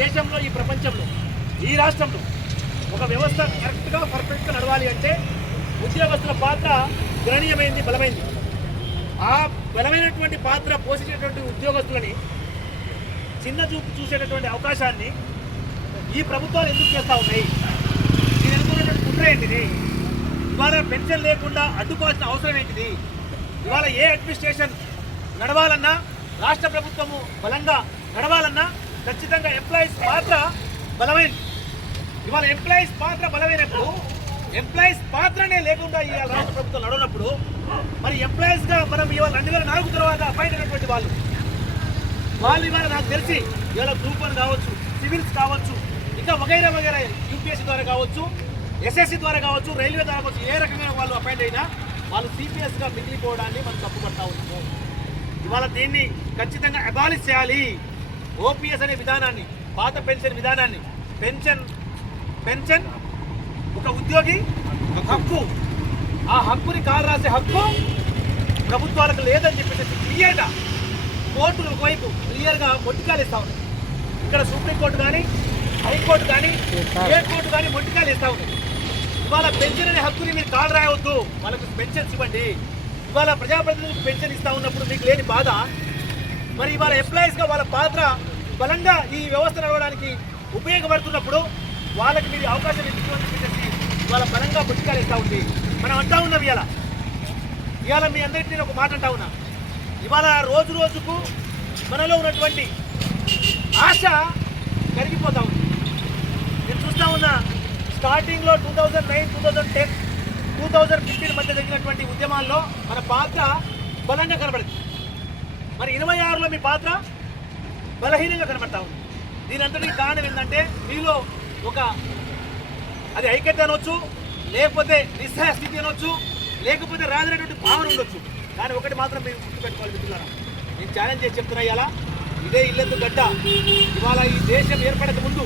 దేశంలో, ఈ ప్రపంచంలో, ఈ రాష్ట్రంలో ఒక వ్యవస్థ కరెక్ట్గా పర్ఫెక్ట్గా నడవాలి అంటే ఉద్యోగస్తుల పాత్ర గణనీయమైంది, బలమైంది. ఆ బలమైనటువంటి పాత్ర పోషించేటువంటి ఉద్యోగస్తులని చిన్న చూపు చూసేటటువంటి అవకాశాన్ని ఈ ప్రభుత్వాలు ఎందుకు చేస్తూ ఉన్నాయి? దీని అనుకున్నటువంటి కుట్ర ఏంటిది? ఇవాళ పెన్షన్ లేకుండా అడ్డుకోవాల్సిన అవసరం ఏంటిది? ఇవాళ ఏ అడ్మినిస్ట్రేషన్ నడవాలన్నా, రాష్ట్ర ప్రభుత్వము బలంగా నడవాలన్నా ఖచ్చితంగా ఎంప్లాయీస్ పాత్ర బలమైంది. ఇవాళ ఎంప్లాయీస్ పాత్ర బలమైనప్పుడు, ఎంప్లాయీస్ పాత్రనే లేకుండా ఇవాళ రాష్ట్ర ప్రభుత్వం నడవనప్పుడు మరి ఎంప్లాయీస్గా మనం ఇవాళ 2004 తర్వాత అపాయింట్ అయినటువంటి వాళ్ళు ఇవాళ నాకు తెలిసి ఇవాళ గ్రూప్ 1 కావచ్చు, సివిల్స్ కావచ్చు, ఇంకా వగైరా వగైరా యూపీఎస్సీ ద్వారా కావచ్చు, ఎస్ఎస్సీ ద్వారా కావచ్చు, రైల్వే ద్వారా కావచ్చు, ఏ రకమైన వాళ్ళు అపాయింట్ అయినా వాళ్ళు సిపిఎస్గా మిగిలిపోవడాన్ని మనం తప్పుపడతా ఉన్నాము. ఇవాళ దీన్ని ఖచ్చితంగా అబాలిష్ చేయాలి. ఓపీఎస్ అనే విధానాన్ని, పాత పెన్షన్ విధానాన్ని, పెన్షన్ ఒక ఉద్యోగి హక్కు, ఆ హక్కుని కాలు రాసే హక్కు ప్రభుత్వాలకు లేదని చెప్పేసి క్లియర్గా కోర్టులు ఒకవైపు క్లియర్గా మొట్టికాయలు ఇస్తా ఉన్నాయి. ఇక్కడ సుప్రీంకోర్టు కానీ, హైకోర్టు కానీ, ఏ కోర్టు కానీ మొట్టికాయలు ఇస్తా ఉన్నాయి. ఇవాళ పెన్షన్ అనే హక్కుని మీరు కాలు రాయవద్దు, వాళ్ళకు పెన్షన్స్ ఇవ్వండి. ఇవాళ ప్రజాప్రతినిధులకు పెన్షన్ ఇస్తా ఉన్నప్పుడు మీకు లేని బాధ, మరి ఇవాళ ఎంప్లాయీస్గా వాళ్ళ పాత్ర బలంగా ఈ వ్యవస్థ నడవడానికి ఉపయోగపడుతున్నప్పుడు వాళ్ళకి మీరు అవకాశం ఇచ్చుకోవాలని చెప్పేసి ఇవాళ బలంగా పుట్టుకాలు ఇస్తూ ఉంది. మనం అంటా ఉన్నాం ఇవాళ మీ అందరికీ నేను ఒక మాట అంటా ఉన్నా. ఇవాళ రోజు రోజుకు మనలో ఉన్నటువంటి ఆశ కరిగిపోతా ఉంది. నేను చూస్తూ ఉన్నా, స్టార్టింగ్లో 2009, 2010, 2015 మధ్య జరిగినటువంటి ఉద్యమాల్లో మన పాత్ర బలంగా కనబడింది. మరి 26లో మీ పాత్ర బలహీనంగా కనబడతా ఉంది. దీని అంతటికి కారణం ఏంటంటే మీలో ఒక అది ఐక్యత అనొచ్చు, లేకపోతే నిస్సహాయ స్థితి అనొచ్చు, లేకపోతే రాజనేటువంటి భావన ఉండొచ్చు. కానీ ఒకటి మాత్రం మేము గుర్తుపెట్టుకోవాలి మిత్రులారా, నేను ఛాలెంజ్ చేసి చెప్తున్నా. ఇదే ఇల్లెందు గడ్డ. ఇవాళ ఈ దేశం ఏర్పడక ముందు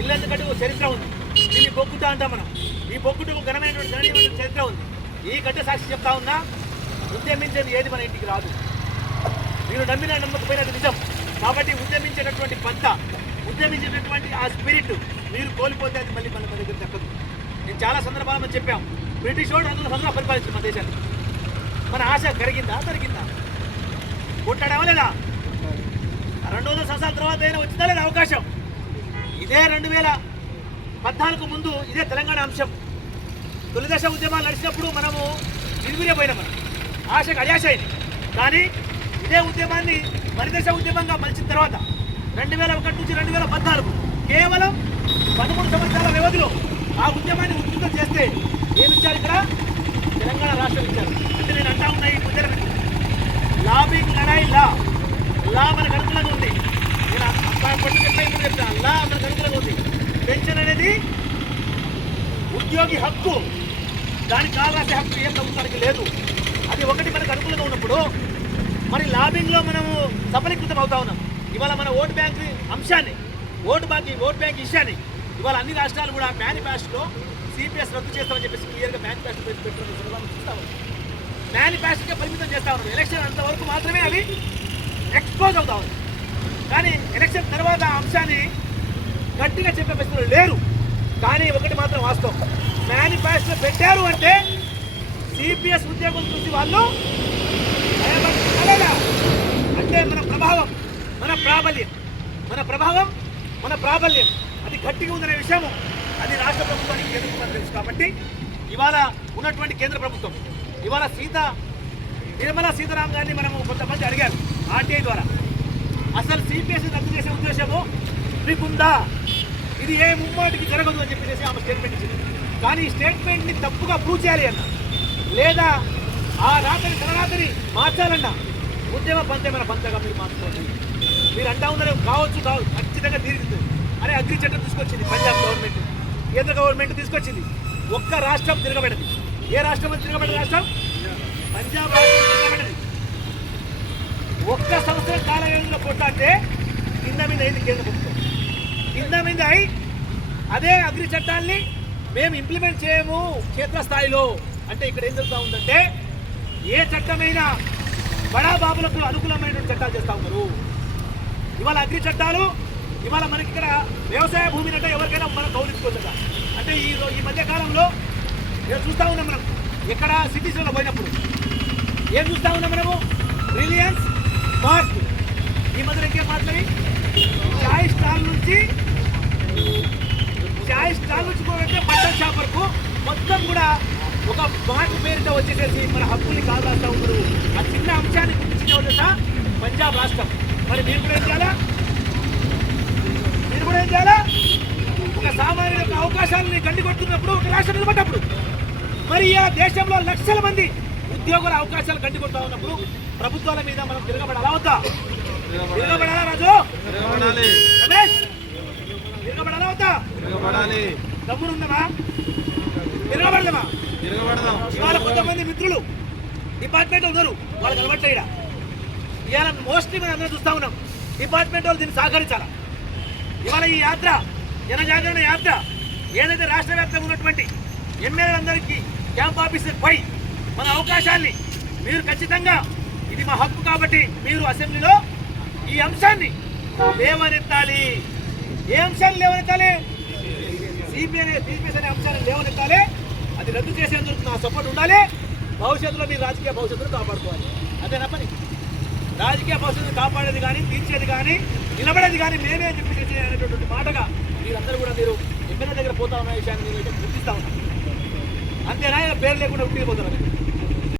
ఇల్లెందు గడ్డ ఒక చరిత్ర ఉంది. దీన్ని బొగ్గుట అంటాం మనం. ఈ బొగ్గుటకు ఘనమైనటువంటి చరిత్ర ఉంది. ఈ గడ్డ సాక్షి చెప్తా ఉన్నా, ఉద్యమించేది ఏది మన ఇంటికి రాదు. మీరు నమ్మినా నమ్మకపోయినది నిజం. కాబట్టి ఉద్యమించేటటువంటి పంత, ఉద్యమించేటటువంటి ఆ స్పిరిట్ మీరు కోల్పోతే అది మళ్ళీ మన దగ్గర దక్కదు. నేను చాలా సందర్భాలను చెప్పాం, బ్రిటిష్ వాడు 200 సంవత్సరాలు పరిపాలించింది మన దేశాన్ని. మన ఆశ తరిగిందా? కొట్టాడేమో లేదా? 200 సంవత్సరాల తర్వాత అయినా వచ్చిందా లేదా అవకాశం? ఇదే 2014 ముందు ఇదే తెలంగాణ అంశం. తొలిదశ ఉద్యమాలు నడిచినప్పుడు మనము నిర్వీర్యపోయినాం. మనం ఆశకు అయాశ అయింది. కానీ ఇదే ఉద్యమాన్ని మరిదశ ఉద్యమంగా మలిచిన తర్వాత 2001 నుంచి 2014 కేవలం 13 సంవత్సరాల వ్యవధిలో ఆ ఉద్యమాన్ని ఉధృతం చేస్తే ఏమిచ్చారు? ఇక్కడ తెలంగాణ రాష్ట్రం ఇచ్చారు. అంటే నేను అంటా ఉన్నా, ఈ ఉద్యమం లాబింగ్ లడాయి లా మనకు అనుకూలంగా ఉంది. నేను అప్పటి ఇప్పుడు చెప్తాను, లా మనకు అనుకూలంగా ఉంది. పెన్షన్ అనేది ఉద్యోగి హక్కు, దానికి కాలు రాసే హక్కు ఏ ప్రభుత్వానికి లేదు. అది ఒకటి మనకు అనుకూలంగా ఉన్నప్పుడు మరి లాబింగ్లో మనము సఫలీకృతం అవుతా ఉన్నాం. ఇవాళ మన ఓటు బ్యాంక్ అంశాన్ని, ఓటు బ్యాంక్ విషయాన్ని ఇవాళ అన్ని రాష్ట్రాలు కూడా మేనిఫెస్టోలో సిపిఎస్ రద్దు చేస్తామని చెప్పేసి క్లియర్గా మేనిఫెస్టో పెట్టుకున్న సందర్భాన్ని చూస్తా ఉన్నాం. మేనిఫెస్టోకే పరిమితం చేస్తా ఉన్నాం. ఎలక్షన్ అంతవరకు మాత్రమే అవి ఎక్స్పోజ్ అవుతా ఉంది. కానీ ఎలక్షన్ తర్వాత ఆ అంశాన్ని గట్టిగా చెప్పే పరిస్థితులు లేరు. కానీ ఒకటి మాత్రం వాస్తవం, మేనిఫెస్టో పెట్టారు అంటే సిపిఎస్ ఉద్యోగులు చూసి వాళ్ళు అంటే మన ప్రాబల్యం అది గట్టిగా ఉందనే విషయము అది రాష్ట్ర ప్రభుత్వానికి కేంద్ర ప్రభుత్వం తెలుసు. కాబట్టి ఇవాళ ఉన్నటువంటి కేంద్ర ప్రభుత్వం ఇవాళ నిర్మలా సీతారామన్ గారిని మనము కొంతమంది అడిగారు ఆర్టీఐ ద్వారా, అసలు సిపిఎస్ రద్దు చేసే ఉద్దేశము మీకుందా? ఇది ఏ ముమ్మాటికి జరగదు అని చెప్పేసి ఆమె స్టేట్మెంట్ ఇచ్చింది. కానీ ఈ స్టేట్మెంట్ని తప్పుగా ప్రూవ్ చేయాలి అన్న, లేదా ఆ రాత్రి తలరాత్రి మార్చాలన్నా ఉద్యమ పంతే మన పంతగా మీరు మార్చుకోండి. మీరు అంటా ఉన్నారు కావచ్చు ఖచ్చితంగా తీరుతుంది. అరే అగ్రి చట్టం తీసుకొచ్చింది పంజాబ్ గవర్నమెంట్, కేంద్ర గవర్నమెంట్ తీసుకొచ్చింది. ఒక్క రాష్ట్రం తిరగబెడది. ఏ రాష్ట్రం తిరగబడ్డ రాష్ట్రం? పంజాబ్ రాష్ట్రం తిరగబడ్డది. ఒక్క సంవత్సరం కాల వ్యవధిలో కొట్టాలంటే కింద మీద అయింది కేంద్ర ప్రభుత్వం. కింద మీద అయి అదే అగ్రి చట్టాన్ని మేము ఇంప్లిమెంట్ చేయము క్షేత్రస్థాయిలో. అంటే ఇక్కడ ఏం జరుగుతూ ఉందంటే ఏ చట్టమైనా బడాబాబులకు అనుకూలమైనటువంటి చట్టాలు చేస్తూ ఉన్నారు. ఇవాళ అగ్రి చట్టాలు ఇవాళ మనకి ఇక్కడ వ్యవసాయ భూమిని అంటే ఎవరికైనా మనం కౌలించుకోవచ్చట. అంటే ఈ మధ్య కాలంలో నేను చూస్తూ ఉన్నాం మనం ఎక్కడ సిటీస్లో పోయినప్పుడు ఏం చూస్తూ ఉన్నాం మనము, రిలయన్స్ మార్ట్ ఈ మధ్య ఇంకేం మాట్లాడి చాయ్ స్టాల్ నుంచి పోతే బట్టల షాప్ వరకు మొత్తం కూడా ఒక మార్ట్ పేరుతో వచ్చేసేసి మన హక్కుల్ని కాదు రాస్తా ఉన్నారు. ఆ చిన్న అంశాన్ని గుర్తించిన వాళ్ళ పంజాబ్ రాష్ట్రం. మరి మీరు కూడా ఏం చేయాలా, ఒక సామాన్యుల యొక్క అవకాశాలని గండి కొడుతున్నప్పుడు, ఒక రాష్ట్రం నిలబడ్డప్పుడు, మరి ఆ దేశంలో లక్షల మంది ఉద్యోగుల అవకాశాలు గండి కొడుతూ ఉన్నప్పుడు ప్రభుత్వాల మీద మనం తిరగబడాలా వద్దా? తిరగబడాలా రాజు? రమేష్, తిరగబడాలా వద్దా? దమ్మునుందమా? తిరగబడదామా? ఇవాళ కొంతమంది మిత్రులు డిపార్ట్మెంట్ ఉన్నారు, వాళ్ళు కలవట్లేడా? ఇవాళ మోస్ట్లీ మనం అందరం చూస్తూ ఉన్నాం, డిపార్ట్మెంట్ వాళ్ళు దీన్ని సహకరించాలా. ఇవాళ ఈ యాత్ర, జనజాగరణ యాత్ర ఏదైతే రాష్ట్ర వ్యాప్తంగా ఉన్నటువంటి ఎమ్మెల్యేలందరికీ క్యాంప్ ఆఫీసర్ పై మన అవకాశాన్ని మీరు ఖచ్చితంగా, ఇది మా హక్కు కాబట్టి మీరు అసెంబ్లీలో ఈ అంశాన్ని లేవనెత్తాలి. ఏ అంశాన్ని లేవనెత్తాలి? సిపిఎస్ అనే అంశాన్ని లేవనెత్తాలి. అది రద్దు చేసేందుకు నా సపోర్ట్ ఉండాలి. భవిష్యత్తులో మీరు రాజకీయ భవిష్యత్తును కాపాడుకోవాలి. అదేనా పని? రాజకీయ భవిష్యత్తును కాపాడేది కానీ, తీర్చేది కానీ, నిలబడేది కానీ మేమే అని చెప్పి అనేటటువంటి మాటగా మీరందరూ కూడా మీరు ఎమ్మెల్యే దగ్గర పోతా ఉన్న విషయాన్ని నేను గుర్తిస్తా ఉన్నాను. అంతేనా? పేరు లేకుండా ఉండిపోతారు.